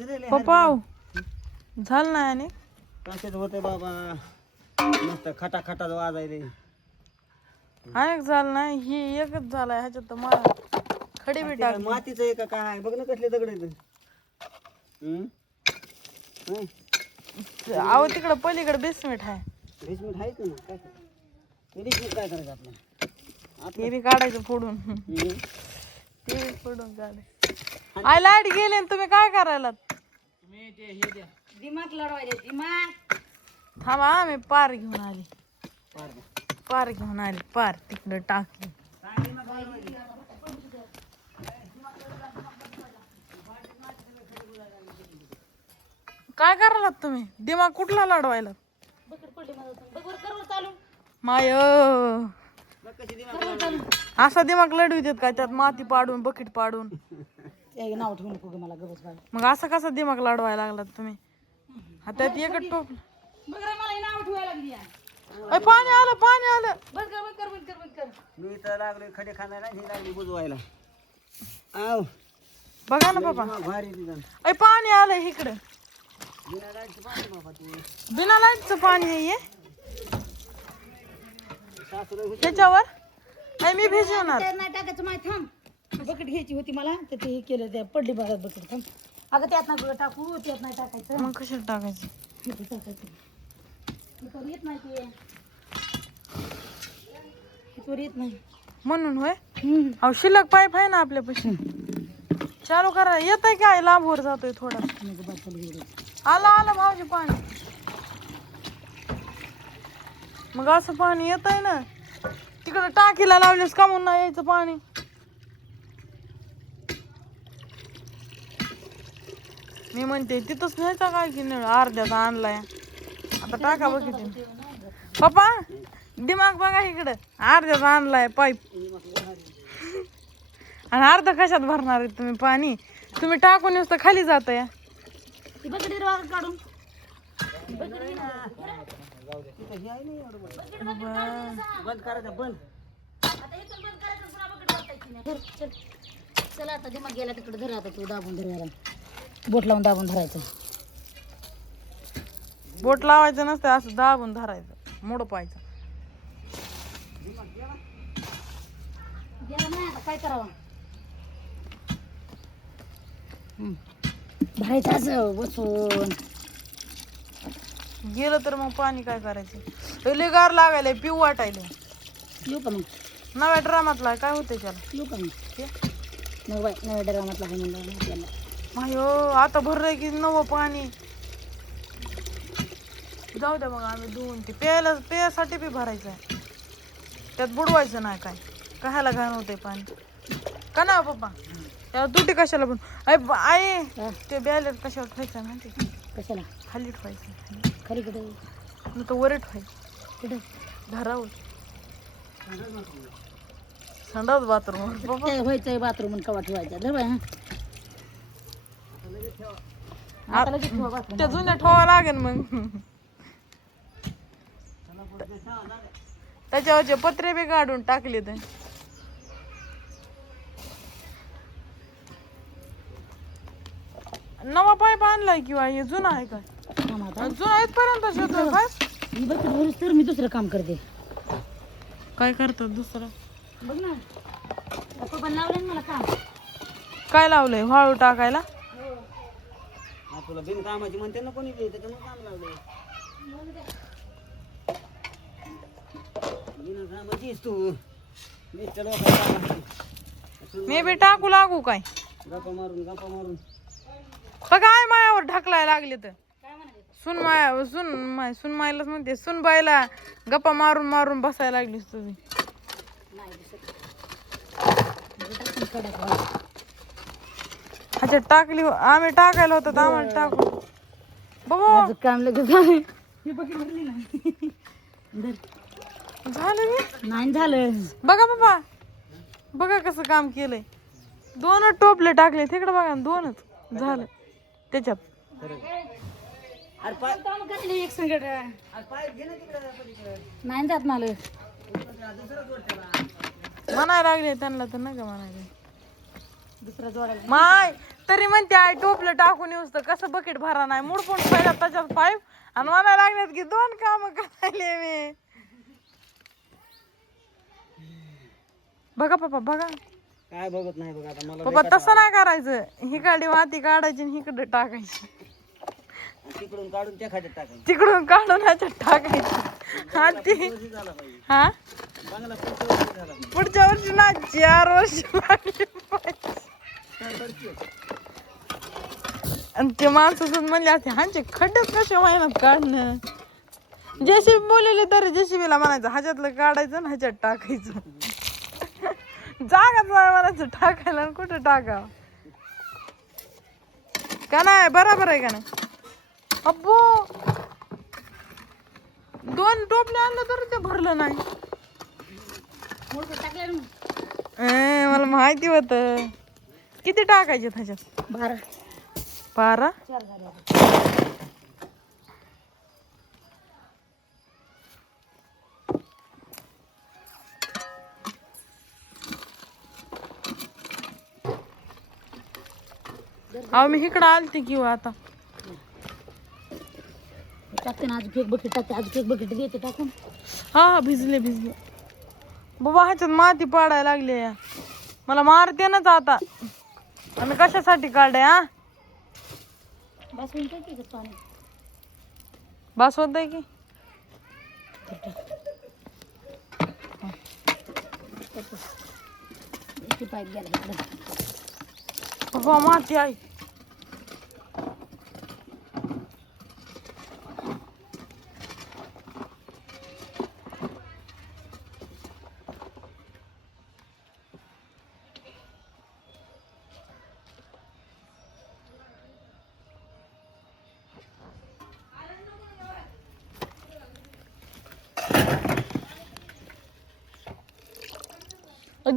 पप्पा झालं नाही आणि? कशाच होते बाबा? मस्त खटा खटा वाजायले अनेक झालं नाही ही एकच झालाय ह्याच्यात तर मला खडी बी टाक मातीचं आहे का काय बघ ना कसले दगड आहेत. हम्म? हं? अहो तिकडं पलीकडे बेसमेंट आहे. वीस मिनिट आहेत ना? काय करायचं? वीस मिनिट काय करायचं आपलं ते बी काढायचं फोडून. हम्म? ते बी फोडून काढायचं. आय लाइट गेले आणि तुम्ही काय करायला दिमाग लढवायला दिमाग. थांबा मी पार घेऊन आली. पार द्या. पार घेऊन आली पार तिकडं टाकली. काय करायला तुम्ही? दिमाग कुठला लढवायला? बकड पडली मला बघ बरं कर बरं चालू. माय बघ कशी दिमाग असा दिमाग लढवी देत काय? त्यात माती पाडून बकेट पाडून. ते नाव ठेवू नको ग मला गबस बाळ. मग असा कसा दिमाग लढवायला लागलात तुम्ही? हातात एकच टोप बघ रे मला हे नाव ठेवायला लागली आहे. अय, पाणी आलं पाणी आलं. बंद कर बंद कर बंद कर बंद कर. मी तर लागले खडे खाण्याला ही लागली बुजवायला. आव. बघा ना बाबा. भारी अय पाणी आलं इकडं. बिना लाईटचं पाणी बाबा तू. बिना लाईटचं पाणी आहे हे. त्याच्यावर अय मी भिजवणार. नाही टाकायचं माय थांब. बकेट घ्यायची होती मला तर ते हे केलं त्या पडली बघा बकेट थांब. अगं त्यात नाही टाकू त्यात नाही टाकायचं. मग कशाला टाकायचं? इथे टाकायचं. इथवर येत नाही ते. इथवर येत नाही. म्हणून होय. अहो शिल्लक पाईप आहे ना आपल्यापाशी. चालू करा. येत आहे काय? लांबवर जातोय थोडा. आलं आलं भाऊजी पाणी. मग असं पाणी येत आहे ना? तिकडं टाकीला लावलेस का म्हणून नाही यायचं पाणी? मी म्हणते तिथंच न्यायचा काय की नळ अर्ध्याचा आणलाय. आता टाका बघितले पप्पा दिमाग बघा इकडं. अर्ध्याचा आणलाय पाईप. आणि अर्ध कशात भरणार आहे तुम्ही पाणी? तुम्ही टाकून येऊस तर खाली जात या काढून. हे आहे मोठं. बंद. करायचं बंद चल चला. आता दिमाग गेला तिकडे धर आता तू दाबून धरायला बोट लावून दाबून धरायचं. बोट लावायचं नसतं असं दाबून धरायचं. मोड पाहायचं. गेला नाही आता काय करावं? हम्म. भरायचं असं बसून. गेलं तर मग पाणी काय करायचं? लय गार लागायला पिऊ वाटायला येऊ का मग? नव्या ड्रामातला काय होतंय त्याला? येऊ का मग? ते? नव्या डरामातला आहे म्हणलं आपल्याला मायो आता भरलंय की नवं पाणी. जाऊ द्या मग आम्ही धुवून ते प्यायला प्यायसाठी बी भरायचं आहे त्यात बुडवायचं नाही काय. कशाला घाण होतंय पाणी? का ना पप्पा? त्याला तुटी कशाला पण आई हा, ते बॅलेट कशावर ठेवायचं माहिती का? कशाला? खाली ठेवायचं खाली कुठे? मग तो वर ठेवायचं. कुठे? धरावर. संडास बाथरूम. बाबा ते व्हायचंय बाथरूम कवा ठेवायचं धर बाय आता लगेच ठेवा बाथरूम त्या जुन्या ठेवा लागेल मग. त्याच्यावरचे पत्रे बी काढून टाकले ते नवा पाईप आणलाय किंवा हे जुना आहे आता. जुना इथपर्यंत मी भरूस तर मी दुसरं काम करते. काय करतात दुसरं? बघ ना. पण लावलं ना मला काम. काय लावलंय? वाळू टाकायला? तुला बिनकामाची म्हणते ना कोणी ते त्याच्यामुळे काम लावलंय. बिनकामाचीच तू. लोकांना मी बी टाकू लागू काय? गप्पा मारून गप्पा मारून. काय मायावर ढकलाय लागले तर? सुन माया सुन माय सुन मायलाच म्हणते सुन बायला गप्पा मारून मारून बसायला लागलीस तुम्ही. अच्छा टाकली हो- आम्ही टाकायला होतं तर आम्हाला टाकू. बाबा! काम लगेच झालं मी भरली नाही. धर. झालं बी? नाही झालं बघा बाबा. बघा कसं काम केलंय. दोनच टोपले टाकले तिकडे बघा ना, दोनच झालं. त्याच्यात. काम एक संकट. नाही जात मला. म्हणायला लागले त्यांना तर नका म्हणायला दुसरा जोडायला माय! तरी म्हणते आई टोपलं टाकून येऊस तर कसं बकेट भरा नाही? मुडपून पहिला त्याच्यात पाईप आणि मला लागण्यात की दोन काम करायले मी. बघा पप्पा बघा. काय बघत नाही बघ आता मला पप्पा तसं नाही करायचं. ही गाडी माती काढायची आणि इकडे टाकायची. तिकडून काढून त्या खात्यात टाकायचं. तिकडून काढून ह्याच्यात टाकायची. हा ती वर्षी झाला पाहिजे. हा? चांगला पुढच्या वर्षी झाला पाहिजे. पुढच्या वर्षी ना चार वर्ष लागली पाहिजे. चार वर्षी. आणि ते माणसं म्हणले असते ह्यांचे खड्डेच कसे महिन्यात काढणं? जेसीबी बोललेले तरी जेसीबीला म्हणायचं ह्याच्यातलं काढायचं आणि ह्याच्यात टाकायचं. जागाच नाही म्हणायचं टाकायला आणि कुठं टाकावं? का नाही बरोबर आहे का नाही? अब्बो! दोन टोपले आणलं तर ते भरलं नाही. मला माहिती होत. किती टाकायचे त्याच्यात? बारा. बारा आता. अहो मी इकडं आलते किंवा आता. टाकते ना अजून एक बकेट टाकते अजून एक बकेट देते टाकून. हा हा, भिजले भिजले. बाबा ह्याच्यात माती पाडायला लागली मला मारते नाच आता. आम्ही कशासाठी काढे हा? बस होईल काय की पाणी बस होत आहे की इथे पाईप गेला इकडं बाबा माती आहे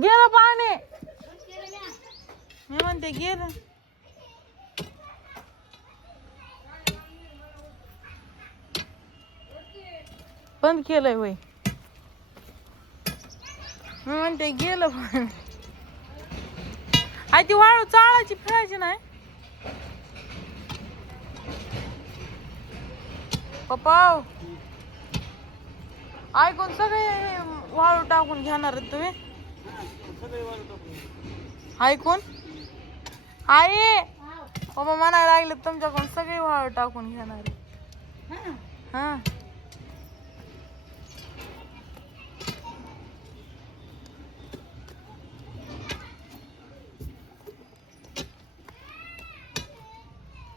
गेलं पाणी. मी म्हणते गेलं. बंद केलंय वय मी म्हणते गेलं पण. आई ती वाळू चाळायची फिरायची नाही. पप्पा ऐकून सगळे वाळू टाकून घेणार तुम्ही? सगळे वाळू टाकून ऐकून आई पप्पा म्हणायला लागले तुमच्याकडून सगळे वाळू टाकून घेणार आहे. हा.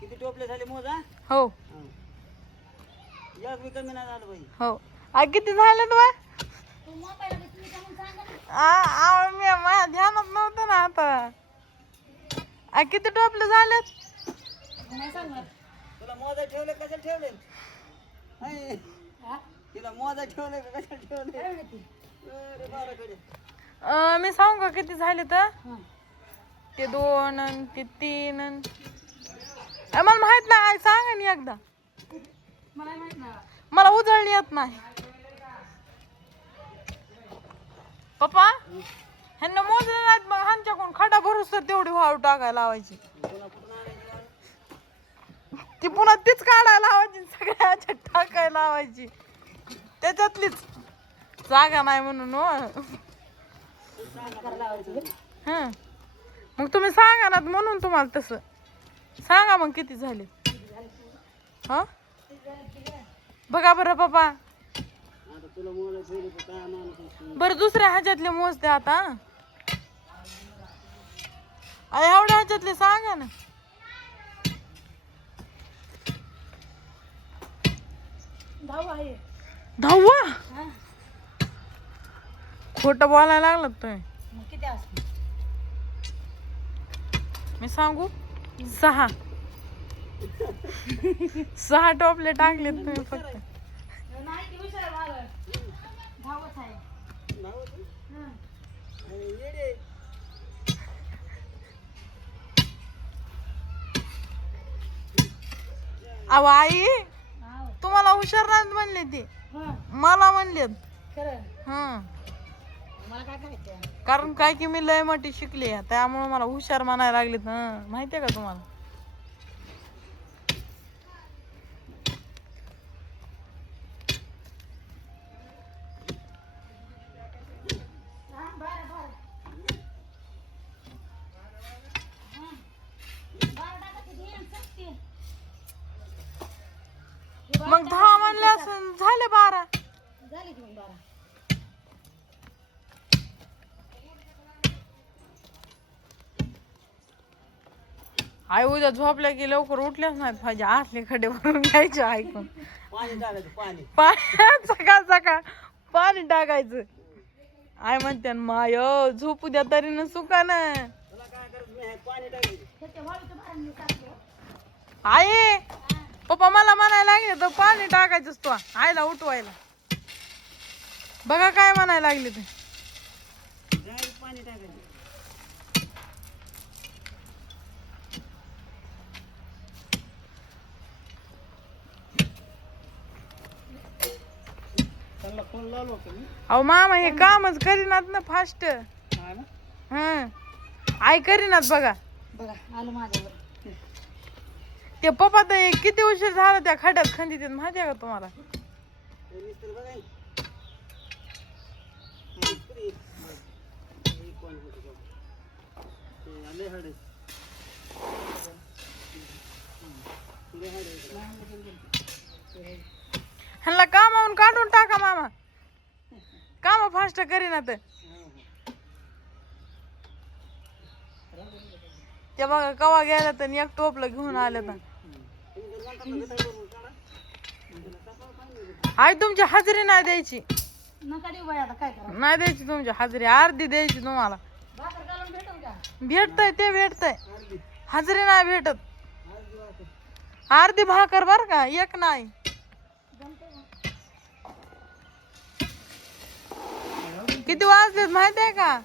किती टोपले झाले मोजा? हो. एक बी कमी नाही झालं पाहिजे हो. आ किती झाले तुम्हा मी माझ्या ध्यानात नव्हतं ना आता. आ किती टोपले झालेत? तुला मोजा ठेवले कशाला ठेवले. तिला मोजा ठेवले ठेवले? अरे बाराकडे अं, मी सांगू का किती झाले तर ते दोन अन ते तीन मला माहीत नाही सांगा नि एकदा. मला उजळणी येत नाही. पप्पा ह्यांना मोजले नाहीत मग ह्यांच्याकडून खडा भरूस तर तेवढी वाळू टाकायला लावायची. ती पुन्हा तीच काढायला लावायची सगळ्या ह्याच्यात टाकायला लावायची. त्याच्यातलीच जागा नाही म्हणून हो. हं. मग तुम्ही सांगा ना म्हणून तुम्हाला तसं. सांगा मग किती झाले. हा? बघा बरं पप्पा. तुला मोजा ठेवले तर काय माणूस बरं दुसऱ्या ह्याच्यातले मोजते आता. अरे एवढ्या ह्याच्यातले सांगा ना. भाऊ आहे. दहावा हा. खोटं बोलायला लागलं तुम्ही. मग किती असं मी सांगू? सहा. सहा टोपले टाकले तुम्ही फक्त. नाही की विचार मला आहे. हं. अहो आई. तुम्हाला हुशार नाहीत म्हणले ते. हं. मला म्हणलेत. खरं? हं. मला काय करायचं कारण काय की मी लय मोठी शिकली आहे, त्यामुळे मला हुशार म्हणायला लागलेत हं. माहितीये का तुम्हाला मग दहा म्हणले असं झाले बारा. झाली की मग बारा. आई उद्या झोपल्या की लवकर उठल्याच नाहीत पाहिजे. आतले खडे भरून घ्यायचे ऐकून. पाणी टाकायचं पाणी. सकाळ सकाळ. पाणी टाकायचं. आय म्हणते न माय झोपू द्या तरी न सुका ना. तुला काय करायचं? हे पाणी टाकायचं. आई! पप्पा मला म्हणायला लागले तर पाणी टाकायचंच तू आईला उठवायला. बघा काय म्हणायला लागले ते. पाणी टाकायचं अहो मामा हे कामच करीनात ना फास्ट. हा ना? हं. आई करीनात बघा. बघा आलं माझ्यावर. ते पप्पा तर किती उशीर झाला त्या खड्यात खंडीत माहिती आहे का तुम्हाला? हे मिस्त्री ह्यांना कामावून काढून टाका मामा. काम फास्ट करीनात ते. बघा कवा गेला तर एक टोपलं घेऊन आलं तर आई तुमची हजेरी नाही द्यायची. नका देऊ बाई आता काय करा नाही द्यायची तुमची हजेरी अर्धी द्यायची तुम्हाला. भाकर घालून भेटेल का? भेटतय ते भेटतय. हजेरी नाही भेटत. अर्धी भाकर बर का एक नाही. किती वाजलेत माहीत आहे का?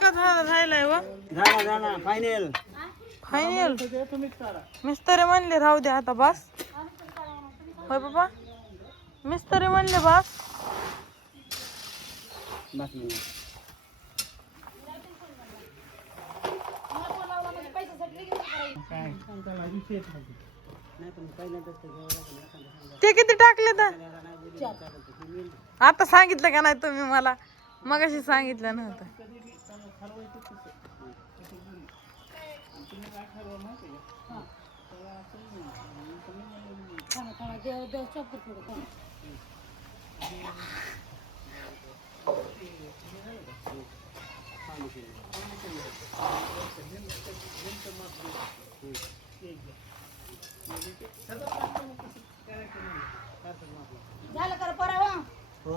पप्पा कितका झाला राहिलाय व. झाला झाला फायनल फायनल मिस्त्री म्हणले राहू दे आता बस. होय पप्पा? मिस्त्री म्हणले बस. ते किती टाकले तर आता सांगितलं का नाही तुम्ही मला? मगाशी सांगितलं नव्हतं. झालं कर परावा हो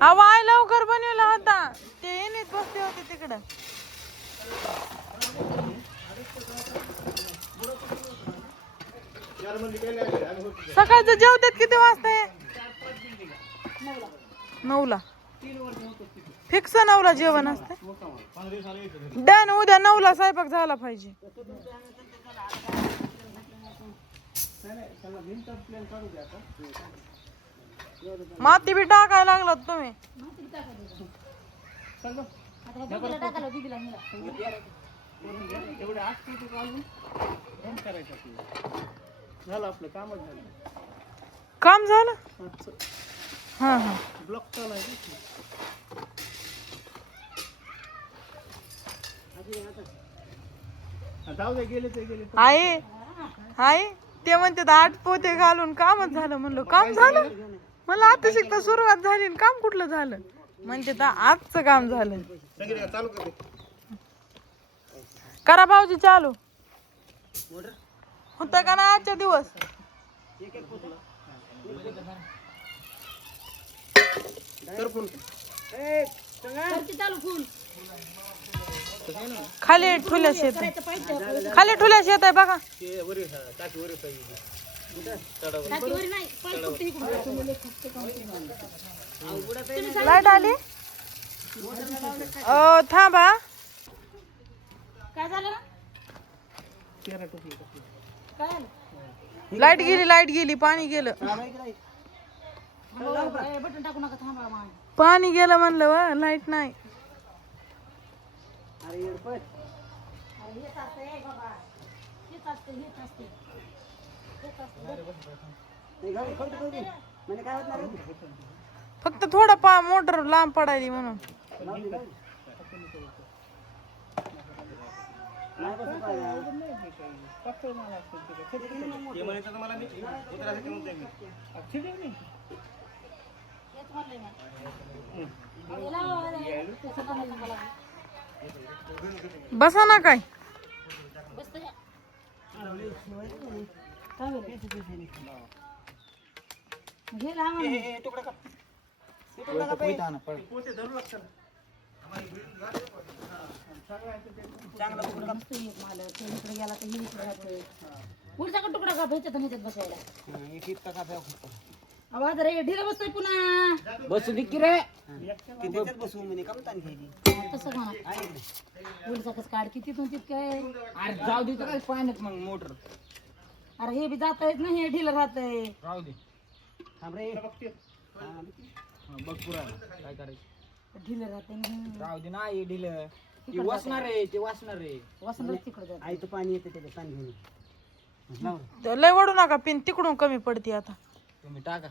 अहो लवकर बनवला होता. ते येणीत बसले होते तिकडं. सकाळचं जेवतात किती वाजता नऊला. फिक्स नऊला जेवण असते डन उद्या नऊला स्वयंपाक झाला पाहिजे. माती बी टाकायला लागलात तुम्ही. झालं आपलं कामच झालं काम झालं? हा हा. ब्लॉक चालायचं गेले ते गेले आहे आहे ते म्हणते आठ पोते घालून कामच झालं म्हणलं. काम झालं? मला आता शिकता सुरुवात झाली आणि काम कुठलं झालं? म्हणजे तर आजचं काम झालं. करा भाऊजी चालू. होत होतं का ना आजच्या दिवस? खाली ठुल्या शेत खाली ठुल्या शेत आहे बघा. ते वर टाकी वर टाकीवर नाही पाईप फक्त इकडून लाइट आली अ, थांबा काय झालं काय झालं लाइट गेली लाइट गेली पाणी गेलं। हो, ए, बटन टाकू नका थांबा माय पाणी गेलं म्हणलं वा लाइट नाही। अरे फक्त थोडा पा मोटर लांब पडायली म्हणून. बसा ना काय. काय झालं? घे हे तो इकडे गेला तर हे इकडे राहतोय. पुढचा का तुकडा का ह्याच्यात आणि ह्याच्यात बसायला आवाज रे ढिरा बसतोय पुन्हा बसू दे की रे बसू म्हणे तसं म्हणा पुढचा कस काढ किती तुमची काय अरे जाऊ दे तर काय पाण्यात मग मोटर अरे हे बी जात आहेत ना हे ढिलं राहतंय. राहू दे. थांब रे. हा, बघ पुरा. काय करायचं? ढिलं राहतंय ना. हे. राहू दे ना हे ढिलं. ते वाचणार आहे ते वाचणार आहे. वसंतच तिकडे जात आई तर पाणी येते त्याच्यात ताण घेऊन. लाव. रे. तर लय वडू नका पिन तिकडून कमी पडते आता. तुम्ही टाका.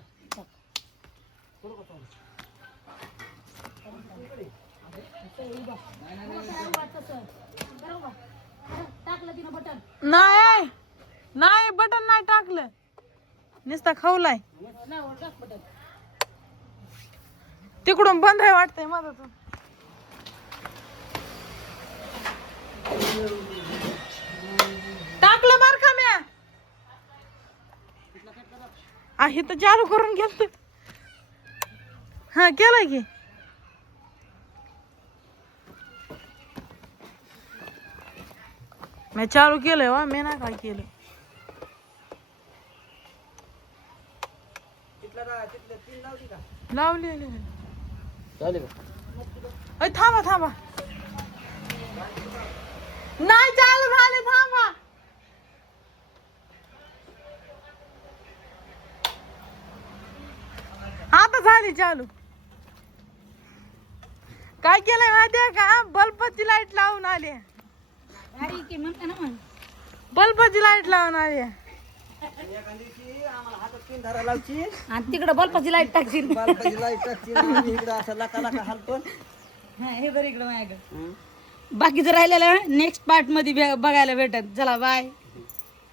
टाकलं तिनं बटन नाही नाही बटन नाही टाकलं. नुसता खाऊलाय. तिकडून बंद आहे वाटतंय माझा. तर. टाकलं बार का म्या? आहे तर चालू करून घेत हा केलाय की. मी चालू केलंय वा मी ना काय केलं तिथला रा- तिथलं तीन लावली चालेल का? अय थांबा थांबा. नाही चालू झाले थांबा. आता झाली चालू. काय केलंय माहितीये का? बल्बाची लाइट लावून आली. गाडी की म्हणते ना मग. बल्बाची लाइट लावून आली. आम्हाला हातात तीन धारा लावची. आणि तिकडे बल्बाची लाइट टाकशील. बालपाची लाइट टाकची आम्ही इकडं असं लाका लाका हालतो हा, हे इकडे माझ्याकडे. बाकीचं राहिलेलं नेक्स्ट पार्टमध्ये बे- बघायला भेटत चला बाय